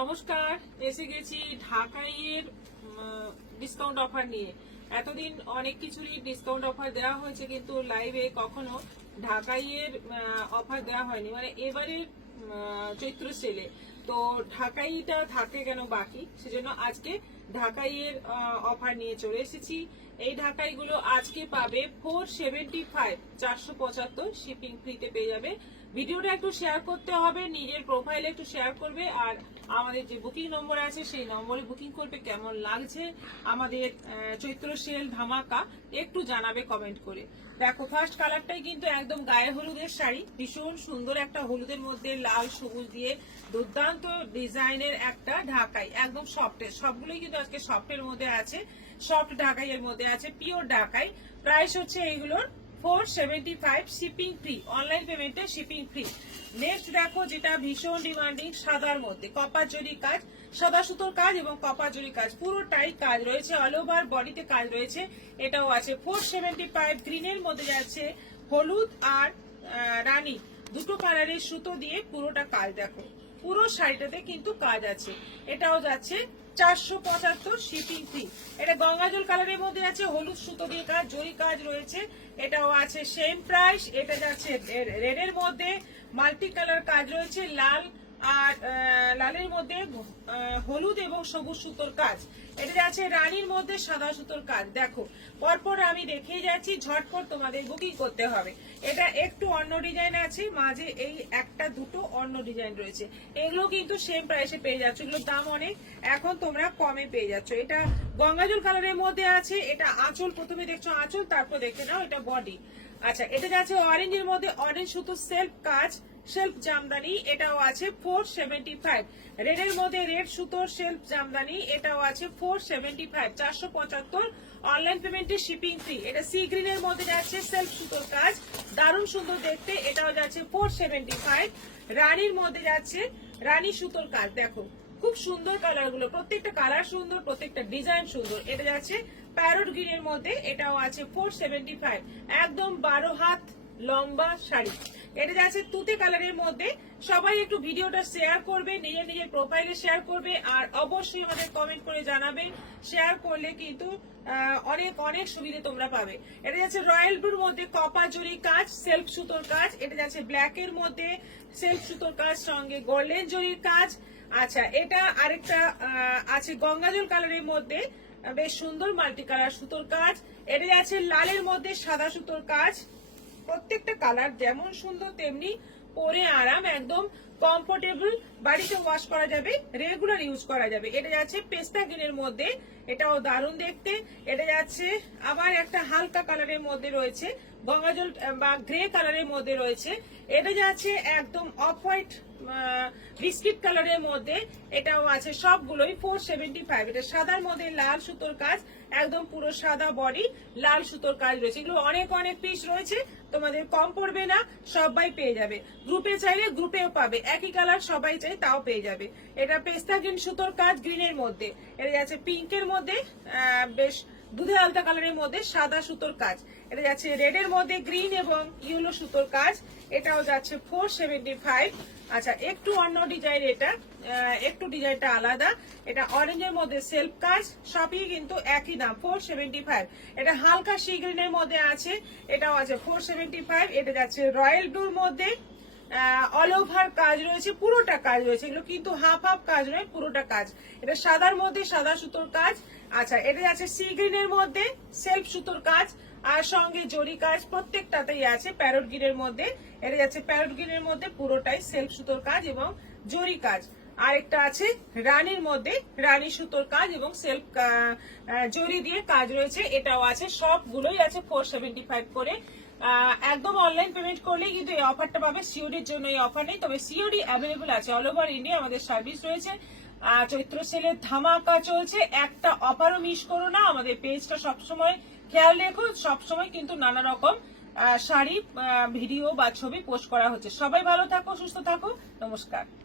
নমস্কার, এসে গেছি ঢাকাইয়ের ডিসকাউন্ট অফার নিয়ে। এতদিন অনেক কিছুরই ডিসকাউন্ট অফার দেওয়া হয়েছে, কিন্তু লাইভে কখনো ঢাকাইয়ের অফার দেওয়া হয়নি। মানে এবারের চৈত্র সেলে তো ঢাকাইটা থাকে কেন বাকি, সেজন্য আজকে ঢাকাইয়ের অফার নিয়ে চলে এসেছি। এই ঢাকাইগুলো আজকে পাবে 475, 475 শিপিং ফ্রিতে পেয়ে যাবে। ভিডিওটা একটু শেয়ার করতে হবে, নিজের প্রোফাইলে একটু শেয়ার করবে, আর আমাদের যে বুকিং নম্বর আছে সেই নম্বরে বুকিং করবে। কেমন লাগছে আমাদের চৈত্র সেল ধামাকা একটু জানাবে কমেন্ট করে। দেখো, ফার্স্ট কালারটাই কিন্তু একদম গায়ে হলুদের শাড়ি, ভীষণ সুন্দর একটা হলুদের মধ্যে লাল সবুজ দিয়ে দুর্দান্ত ডিজাইনের একটা ঢাকাই, একদম সফটের। সবগুলোই কিন্তু আজকে সফটের মধ্যে আছে, সফট ঢাকাইয়ের মধ্যে আছে, পিওর ঢাকাই। প্রাইস হচ্ছে এইগুলোর 475, শিপিং ফ্রি, অনলাইন পেমেন্টে শিপিং ফ্রি। নেক্সট দেখো, যেটা ভীষণ ডিমান্ডিং, সাদার মধ্যে কপার জরি কাজ, সাদা সুতোর কাজ এবং কপার জরি কাজ, পুরোটাই কাজ রয়েছে, অল ওভার বডিতে কাজ রয়েছে। এটাও আছে 475। গ্রিনের মধ্যে যাচ্ছে হলুদ আর রানী, দুটো কালারের সুতো দিয়ে পুরোটা কাজ। দেখো, পুরো শাড়িটাতে কিন্তু কাজ আছে। এটাও যাচ্ছে 475, শিপিং ফ্রি। এটা গঙ্গাজল কালারের মধ্যে আছে, হলুদ সুতো দিয়ে কাজ, জরি কাজ রয়েছে। এটাও আছে সেম প্রাইস। এটা যাচ্ছে রেডের মধ্যে মাল্টি কালার কাজ রয়েছে, লাল আর লালের মধ্যে হলুদ এবং সবুজ সুতোর কাজ। এটা যাচ্ছে রানীর মধ্যে সাদা সুতোর কাজ। দেখো, পরপর আমি দেখিয়ে যাচ্ছি, ঝটপট তোমাদের বুকিং করতে হবে। এটা একটু অন্য ডিজাইন আছে, মাঝে এই একটা দুটো অন্য ডিজাইন রয়েছে। এগুলো কিন্তু সেম প্রাইসে পেয়ে যাচ্ছ, এগুলোর দাম অনেক, এখন তোমরা কমে পেয়ে যাচ্ছ। এটা গঙ্গাজল কালারের মধ্যে আছে। এটা আঁচল, প্রথমে দেখছো আঁচল, তারপর দেখে নাও এটা বডি। আচ্ছা, এটা যাচ্ছে অরেঞ্জের মধ্যে, অরেঞ্জ সুতো সেলফ কাজ, সেলফ জামদানি। এটাও আছে 475। রেডের মধ্যে রেড সুতোর সেলফ জামদানি, এটাও আছে 475, 475, অনলাইন পেমেন্টে শিপিং ফ্রি। এটা সি গ্রিনের মধ্যে যাচ্ছে সেলফ সুতোর কাজ, দারুণ সুন্দর দেখতে। এটাও যাচ্ছে 475। রানীর মধ্যে যাচ্ছে রানী সুতোর কাজ। দেখো, খুব সুন্দর কালার গুলো, প্রত্যেকটা কালার সুন্দর, প্রত্যেকটা ডিজাইন সুন্দর। এটা যাচ্ছে প্যারট গ্রিনের মধ্যে, এটাও আছে 475, একদম 12 হাত লম্বা শাড়ি। এটা যাচ্ছে তুতে কালারের মধ্যে। সবাই একটু ভিডিওটা শেয়ার করবে, নিজের নিজের প্রোফাইলে শেয়ার করবে, আর অবশ্যই আমাদের কমেন্ট করে জানাবে। শেয়ার করলে কিন্তু অনেক অনেক সুবিধা তোমরা পাবে। এটা যাচ্ছে রয়্যাল ব্লুর মধ্যে কপার জরি কাজ, সেলফ সুতোর কাজ। এটা যাচ্ছে ব্ল্যাক এর মধ্যে সেলফ সুতোর কাজ, সঙ্গে গোল্ডেন জরির কাজ। আচ্ছা, এটা আরেকটা আছে গঙ্গাজল কালারের মধ্যে, বেশ সুন্দর মাল্টি কালার সুতোর কাজ। এটা যাচ্ছে লালের মধ্যে সাদা সুতোর কাজ। প্রত্যেকটা কালার যেমন সুন্দর তেমনি পরে আরাম, একদম কমফোর্টেবল, বাড়িতে ওয়াশ করা যাবে, রেগুলার ইউজ করা যাবে। এটা যাচ্ছে পেস্তা গ্রিনের মধ্যে, এটাও দারুণ দেখতে। এটা যাচ্ছে আবার একটা হালকা কালারের মধ্যে রয়েছে, গঙ্গাজল বা গ্রে কালারের মধ্যে রয়েছে। এটা যাচ্ছে একদম অফ হোয়াইট বিস্কিট কালারের মধ্যে, এটাও আছে। সবগুলোই 475। এটা সাদার মধ্যে লাল সুতোর কাজ, একদম পুরো সাদা বডি, লাল সুতোর কাজ রয়েছে। এগুলো অনেক অনেক পিস রয়েছে, তোমাদের কম পড়বে না, সবাই পেয়ে যাবে। গ্রুপে চাইলে গ্রুপেও পাবে, একই কালার সবাই চাই তাও পেয়ে যাবে। এটা পেস্তা গ্রিন সুতোর কাজ গ্রিনের মধ্যে। এটা যাচ্ছে পিঙ্কের মধ্যে বেশ দুধে আলতা কালারের মধ্যে সাদা সুতোর কাজ। এটা যাচ্ছে রেডের মধ্যে গ্রিন এবং ইয়েলো সুতোর কাজ। এটাও যাচ্ছে 475। আচ্ছা, একটু অন্য ডিজাইন, এটা একটু ডিজাইনটা আলাদা। এটা অরেঞ্জের মধ্যে সেলফ কাজ, সবই কিন্তু একই দাম 475। এটা হালকা সি গ্রিনের মধ্যে আছে, এটাও আছে 475। এটা যাচ্ছে রয়্যাল ব্লুর মধ্যে, অল ওভার কাজ রয়েছে, পুরোটা কাজ রয়েছে। এগুলো কিন্তু হাফ হাফ কাজ নয়, পুরোটা কাজ। এটা সাদার মধ্যে সাদা সুতোর কাজ। আচ্ছা, এটা যাচ্ছে সি গ্রিনের মধ্যে সেলফ সুতোর কাজ, আর সঙ্গে জরি কাজ প্রত্যেকটাতেই আছে। প্যারট গ্রিনের মধ্যে, এটা যাচ্ছে প্যারট গ্রিনের মধ্যে পুরোটাই সেলফ সুতোর কাজ এবং জরি কাজ। আরেকটা আছে রানীর মধ্যে রানী সুতোর কাজ এবং সেলফ জরি দিয়ে কাজ রয়েছে। এটাও আছে, সবগুলোই আছে 475 করে। একদম অনলাইন পেমেন্ট করলে কিন্তু এই অফারটা পাবে। সিওডির জন্য এই অফার নেই, তবে সিওডি অ্যাভেলেবল আছে, অল ওভার ইন্ডিয়া আমাদের সার্ভিস রয়েছে। চৈত্র সেলের ধামাকা চলছে, একটা অফারও মিস করো না। আমাদের পেজটা সবসময় খেয়াল রেখো, সবসময় কিন্তু নানা রকম শাড়ি ভিডিও বা ছবি পোস্ট করা হচ্ছে। সবাই ভালো থাকো, সুস্থ থাকো, নমস্কার।